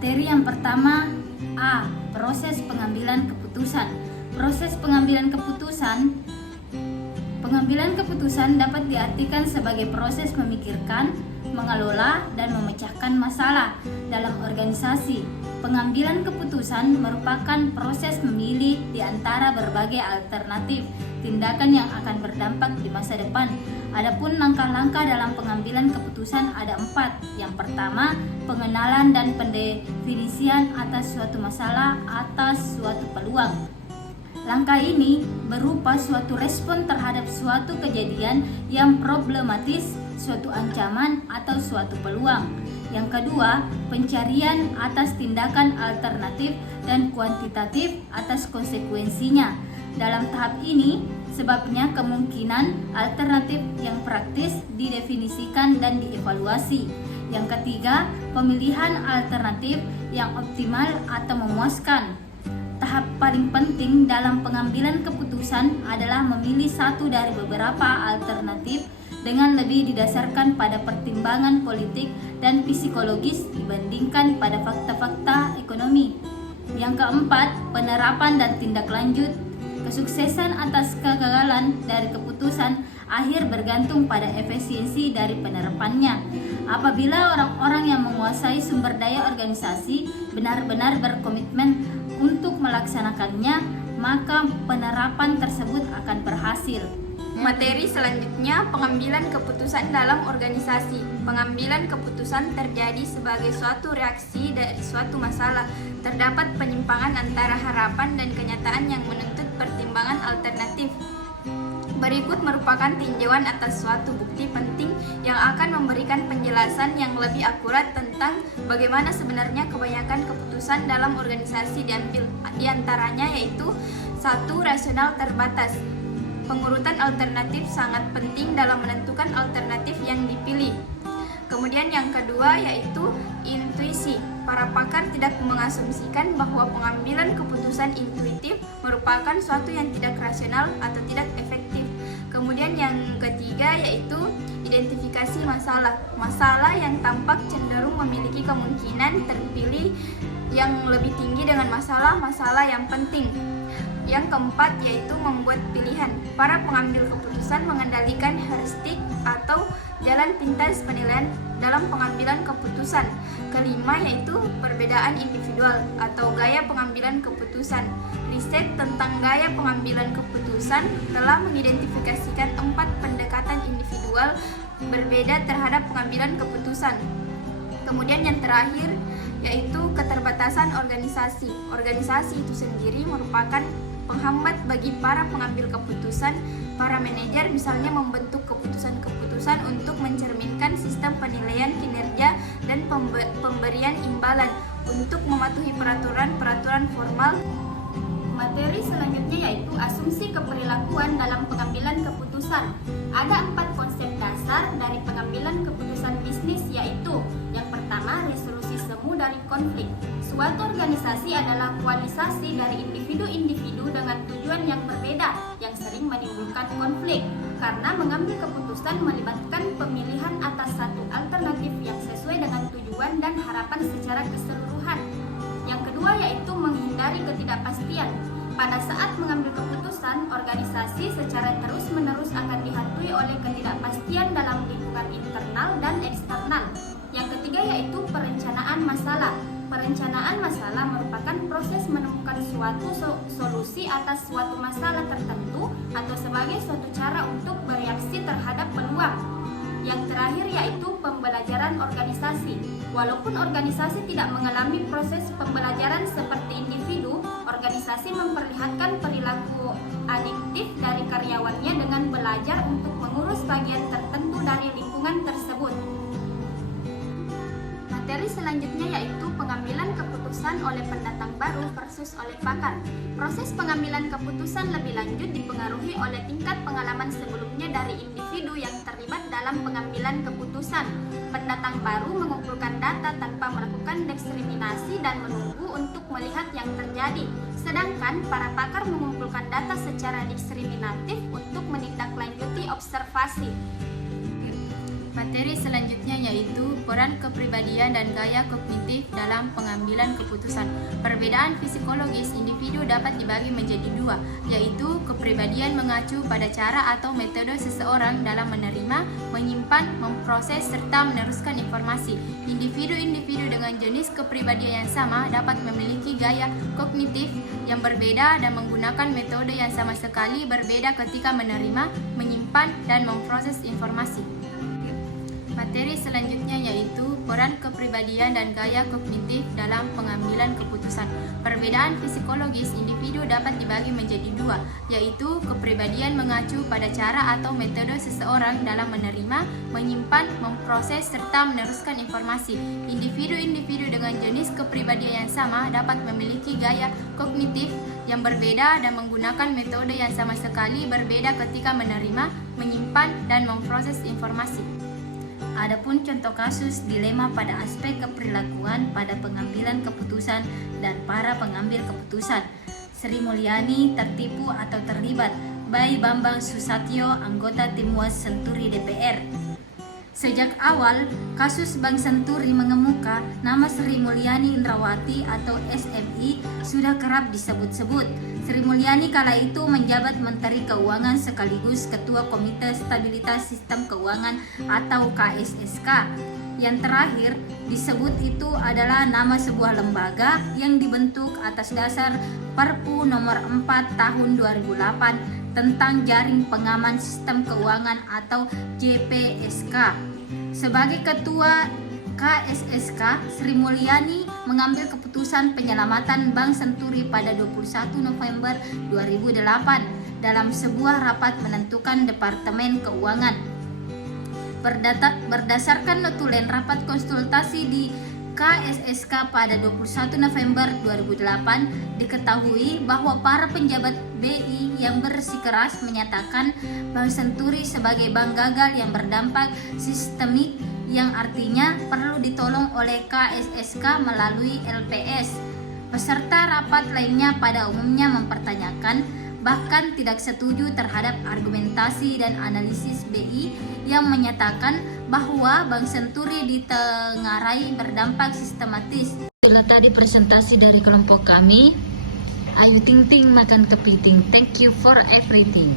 Materi yang pertama, A. Proses pengambilan keputusan. Proses pengambilan keputusan dapat diartikan sebagai proses memikirkan, mengelola, dan memecahkan masalah dalam organisasi. Pengambilan keputusan merupakan proses memilih di antara berbagai alternatif tindakan yang akan berdampak di masa depan. Adapun langkah-langkah dalam pengambilan keputusan ada 4. Yang pertama, pengenalan dan pendefinisian atas suatu masalah atas suatu peluang. Langkah ini berupa suatu respon terhadap suatu kejadian yang problematis, suatu ancaman atau suatu peluang. Yang kedua, pencarian atas tindakan alternatif dan kuantitatif atas konsekuensinya. Dalam tahap ini, sebabnya kemungkinan alternatif yang praktis didefinisikan dan dievaluasi. Yang ketiga, pemilihan alternatif yang optimal atau memuaskan. Tahap paling penting dalam pengambilan keputusan adalah memilih satu dari beberapa alternatif dengan lebih didasarkan pada pertimbangan politik dan psikologis dibandingkan pada fakta-fakta ekonomi. Yang keempat, penerapan dan tindak lanjut. Kesuksesan atas kegagalan dari keputusan akhir bergantung pada efisiensi dari penerapannya. Apabila orang-orang yang menguasai sumber daya organisasi benar-benar berkomitmen untuk melaksanakannya, maka penerapan tersebut akan berhasil. Materi selanjutnya, pengambilan keputusan dalam organisasi. Pengambilan keputusan terjadi sebagai suatu reaksi dari suatu masalah. Terdapat penyimpangan antara harapan dan kenyataan yang menuntut pertimbangan alternatif. Berikut merupakan tinjauan atas suatu bukti penting yang akan memberikan penjelasan yang lebih akurat tentang bagaimana sebenarnya kebanyakan keputusan dalam organisasi diambil. Di antaranya yaitu 1. Rasional terbatas. Pengurutan alternatif sangat penting dalam menentukan alternatif yang dipilih. Kemudian yang kedua yaitu intuisi. Para pakar tidak mengasumsikan bahwa pengambilan keputusan intuitif merupakan suatu yang tidak rasional atau tidak efektif. Kemudian yang ketiga yaitu identifikasi masalah. Masalah yang tampak cenderung memiliki kemungkinan terpilih yang lebih tinggi dengan masalah-masalah yang penting. Yang keempat yaitu membuat pilihan. Para pengambil keputusan mengendalikan heuristik atau jalan pintas penilaian dalam pengambilan keputusan. Kelima yaitu perbedaan individual atau gaya pengambilan keputusan. Riset tentang gaya pengambilan keputusan telah mengidentifikasikan 4 pendekatan individual berbeda terhadap pengambilan keputusan. Kemudian yang terakhir yaitu keterbatasan organisasi. Organisasi itu sendiri merupakan penghambat bagi para pengambil keputusan. Para manajer misalnya membentuk keputusan-keputusan untuk mencerminkan sistem penilaian kinerja dan pemberian imbalan untuk mematuhi peraturan-peraturan formal. Materi selanjutnya yaitu asumsi keperilakuan dalam pengambilan keputusan. Ada 4 konsep dasar dari pengambilan keputusan bisnis, yaitu yang pertama, resolusi semu dari konflik. Suatu organisasi adalah koalisasi dari individu-individu dengan tujuan yang berbeda yang sering menimbulkan konflik karena mengambil keputusan melibatkan pemilihan atas satu alternatif yang sesuai dengan tujuan dan harapan secara keseluruhan. Yang kedua yaitu menghindari ketidakpastian. Pada saat mengambil keputusan, organisasi secara terus-menerus akan dihantui oleh ketidakpastian dalam lingkungan internal dan eksternal. Yang ketiga yaitu perencanaan masalah. Perencanaan masalah merupakan proses menemukan suatu solusi atas suatu masalah tertentu atau sebagai suatu cara untuk bereaksi terhadap peluang. Yang terakhir yaitu pembelajaran organisasi. Walaupun organisasi tidak mengalami proses pembelajaran seperti individu, organisasi memperlihatkan perilaku adiktif dari karyawannya dengan belajar untuk mengurus bagian tertentu dari lingkungan tersebut. Materi selanjutnya yaitu pengambilan keputusan oleh pendatang baru versus oleh pakar. Proses pengambilan keputusan lebih lanjut dipengaruhi oleh tingkat pengalaman sebelumnya dari individu yang terlibat dalam pengambilan keputusan. Pendatang baru mengumpulkan data tanpa melakukan diskriminasi dan menunggu untuk melihat yang terjadi. Sedangkan para pakar mengumpulkan data secara diskriminatif untuk menindaklanjuti observasi. Materi selanjutnya yaitu peran kepribadian dan gaya kognitif dalam pengambilan keputusan. Perbedaan psikologis individu dapat dibagi menjadi dua, yaitu kepribadian mengacu pada cara atau metode seseorang dalam menerima, menyimpan, memproses, serta meneruskan informasi. Individu-individu dengan jenis kepribadian yang sama dapat memiliki gaya kognitif yang berbeda dan menggunakan metode yang sama sekali berbeda ketika menerima, menyimpan, dan memproses informasi. Materi selanjutnya yaitu peran kepribadian dan gaya kognitif dalam pengambilan keputusan. Perbedaan psikologis individu dapat dibagi menjadi dua, yaitu kepribadian mengacu pada cara atau metode seseorang dalam menerima, menyimpan, memproses, serta meneruskan informasi. Individu-individu dengan jenis kepribadian yang sama dapat memiliki gaya kognitif yang berbeda dan menggunakan metode yang sama sekali berbeda ketika menerima, menyimpan, dan memproses informasi. Adapun contoh kasus dilema pada aspek keperilakuan pada pengambilan keputusan dan para pengambil keputusan. Sri Mulyani tertipu atau terlibat. Bayi Bambang Susatyo, anggota tim UAS Senturi DPR. Sejak awal, kasus Bank Senturi mengemuka, nama Sri Mulyani Indrawati atau SMI sudah kerap disebut-sebut. Sri Mulyani kala itu menjabat Menteri Keuangan sekaligus Ketua Komite Stabilitas Sistem Keuangan atau KSSK. Yang terakhir disebut itu adalah nama sebuah lembaga yang dibentuk atas dasar Perpu nomor 4 tahun 2008 tentang Jaring Pengaman Sistem Keuangan atau JPSK. Sebagai Ketua KSSK, Sri Mulyani mengambil keputusan penyelamatan Bank Senturi pada 21 November 2008 dalam sebuah rapat menentukan Departemen Keuangan. Berdasarkan notulen rapat konsultasi di KSSK pada 21 November 2008, diketahui bahwa para penjabat BI yang bersikeras menyatakan Bank Senturi sebagai bank gagal yang berdampak sistemik, yang artinya perlu ditolong oleh KSSK melalui LPS. Peserta rapat lainnya pada umumnya mempertanyakan, bahkan tidak setuju terhadap argumentasi dan analisis BI yang menyatakan bahwa Bank Senturi ditengarai berdampak sistematis. Itulah tadi presentasi dari kelompok kami. Ayu Ting Ting makan kepiting. Thank you for everything.